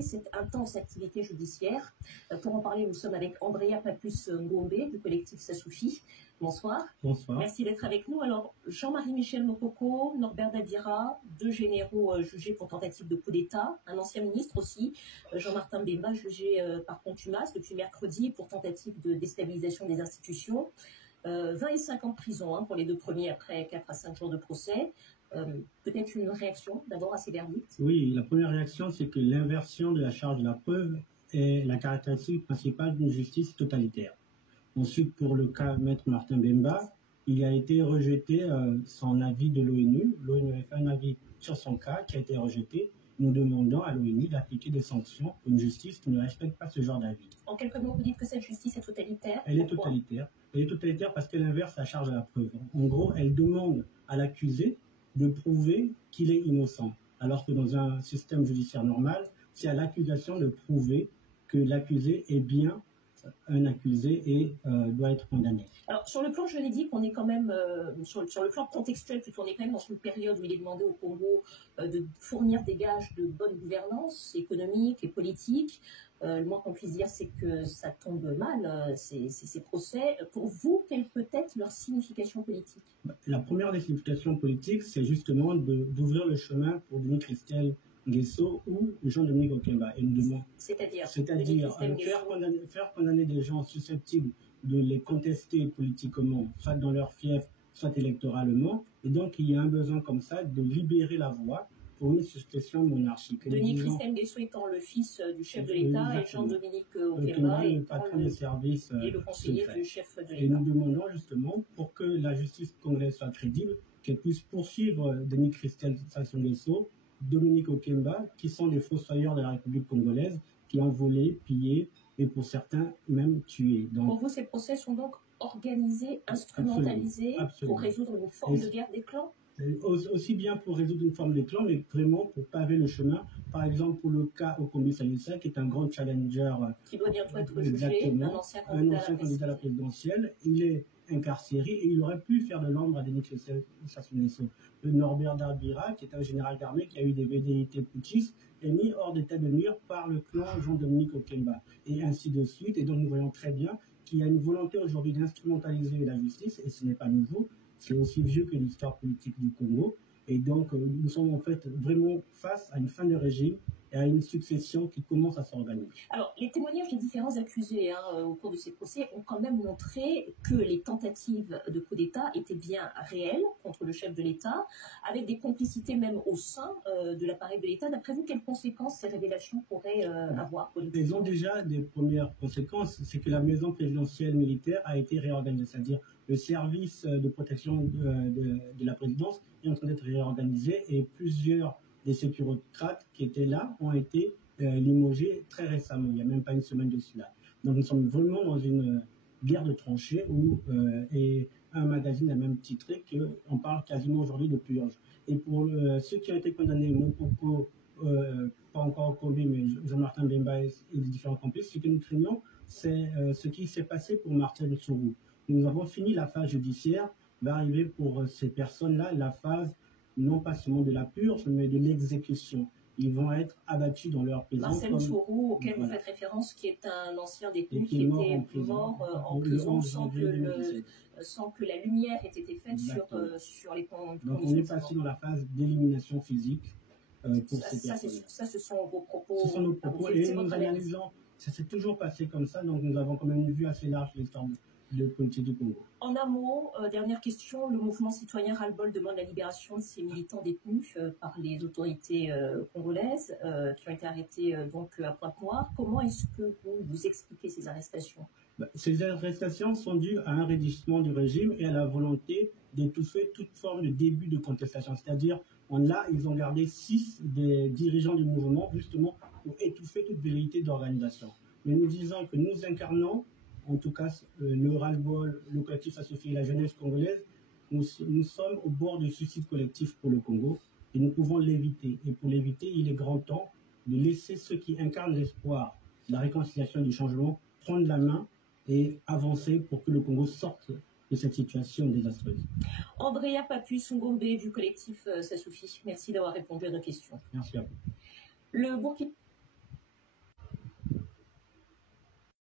cette intense activité judiciaire. Pour en parler, nous sommes avec Andrea Papus-Ngombe du collectif Sassoufi. Bonsoir. Bonsoir. Merci d'être avec nous. Alors, Jean-Marie Michel Mokoko, Norbert Dadira, deux généraux jugés pour tentative de coup d'État, un ancien ministre aussi, Jean-Martin Bemba, jugé par contumace depuis mercredi pour tentative de déstabilisation des institutions. 20 et 5 ans de prison pour les deux premiers après 4 à 5 jours de procès. Peut-être une réaction d'abord à ces verdicts? Oui, la première réaction, c'est que l'inversion de la charge de la preuve est la caractéristique principale d'une justice totalitaire. Ensuite, pour le cas Maître Martin Bemba, il a été rejeté son avis de l'ONU. L'ONU a fait un avis sur son cas qui a été rejeté. Nous demandons à l'ONU d'appliquer des sanctions pour une justice qui ne respecte pas ce genre d'avis. En quelques mots, vous dites que cette justice est totalitaire? Elle est totalitaire. Elle est totalitaire parce qu'elle inverse la charge de la preuve. En gros, elle demande à l'accusé de prouver qu'il est innocent. Alors que dans un système judiciaire normal, c'est à l'accusation de prouver que l'accusé est bien un accusé et doit être condamné. Alors, sur le plan juridique, on est quand même, sur le plan contextuel, plutôt, on est quand même dans une période où il est demandé au Congo de fournir des gages de bonne gouvernance économique et politique. Le moins qu'on puisse dire, c'est que ça tombe mal, ces procès. Pour vous, quelle peut être leur signification politique? La première des significations politiques, c'est justement d'ouvrir le chemin pour Denis Christel Nguesso ou Jean-Dominique Okemba. C'est-à-dire faire condamner des gens susceptibles de les contester politiquement, soit dans leur fief, soit électoralement. Et donc, il y a un besoin comme ça de libérer la voie pour une succession monarchique. Denis Christel Nguesso étant le fils du chef de l'État et Jean-Dominique Okemba le patron des services et le conseiller du chef de l'État. Et nous demandons justement, pour que la justice congolaise soit crédible, qu'elle puisse poursuivre Denis Christel Nguesso, Dominique Okemba, qui sont des fossoyeurs de la République congolaise, qui ont volé, pillé et pour certains même tué. Donc, pour vous, ces procès sont donc organisés, instrumentalisés absolument. Pour résoudre une forme de guerre des clans? Aussi bien pour résoudre une forme de clan, mais vraiment pour paver le chemin. Par exemple, pour le cas Okombi Salissa, qui est un grand challenger. Qui doit bientôt être jugé, un ancien candidat à la présidentielle. Il est incarcéré et il aurait pu faire de l'ombre à Denis Christel Nguesso. Le Norbert Dadira, qui est un général d'armée qui a eu des velléités putschistes, est mis hors d'état de nuire par le clan Jean-Dominique Okemba. Et ainsi de suite. Et donc nous voyons très bien qu'il y a une volonté aujourd'hui d'instrumentaliser la justice, et ce n'est pas nouveau. C'est aussi vieux que l'histoire politique du Congo. Et donc, nous sommes en fait vraiment face à une fin de régime et à une succession qui commence à s'organiser. Alors, les témoignages des différents accusés au cours de ces procès ont quand même montré que les tentatives de coup d'État étaient bien réelles contre le chef de l'État, avec des complicités même au sein de l'appareil de l'État. D'après vous, quelles conséquences ces révélations pourraient avoir politiquement? Elles ont déjà des premières conséquences. C'est que la maison présidentielle militaire a été réorganisée, c'est-à-dire le service de protection de la présidence est en train d'être réorganisé et plusieurs des sécurocrates qui étaient là ont été limogés très récemment, il n'y a même pas une semaine de cela. Donc nous sommes vraiment dans une guerre de tranchées et un magazine a même titré qu'on parle quasiment aujourd'hui de purge. Et pour ceux qui ont été condamnés, Mokoko, pas encore Okombi, mais Jean-Martin Bemba et les différents complices, ce que nous craignons, c'est ce qui s'est passé pour Martin Tsourou. Nous avons fini la phase judiciaire, va arriver pour ces personnes-là la phase non pas seulement de la purge, mais de l'exécution. Ils vont être abattus dans leur prison. Marcel Tsourou, auquel vous faites référence, qui est un ancien détenu qui était mort en prison sans que la lumière ait été faite sur les conditions. Donc on est passé dans la phase d'élimination physique pour ces personnes. Ça, ce sont vos propos. Ce sont nos propos et nous analysons. Ça s'est toujours passé comme ça, donc nous avons quand même une vue assez large de l'histoire de politique du Congo. En un mot, dernière question, le mouvement citoyen Ras-le-Bol demande la libération de ces militants détenus par les autorités congolaises qui ont été arrêtés donc à Pointe-Noire. Comment est-ce que vous expliquez ces arrestations? Ces arrestations sont dues à un raidissement du régime et à la volonté d'étouffer toute forme de début de contestation. C'est-à-dire, ils ont gardé 6 des dirigeants du mouvement justement pour étouffer toute velléité d'organisation. Mais nous disons que nous incarnons en tout cas le Ras-le-Bol, le collectif Sassoufi et la jeunesse congolaise, nous sommes au bord du suicide collectif pour le Congo et nous pouvons l'éviter. Et pour l'éviter, il est grand temps de laisser ceux qui incarnent l'espoir, la réconciliation du changement, prendre la main et avancer pour que le Congo sorte de cette situation désastreuse. Andrea Papus-Ngombe du collectif Sassoufi, merci d'avoir répondu à nos questions. Merci à vous. Le Burkina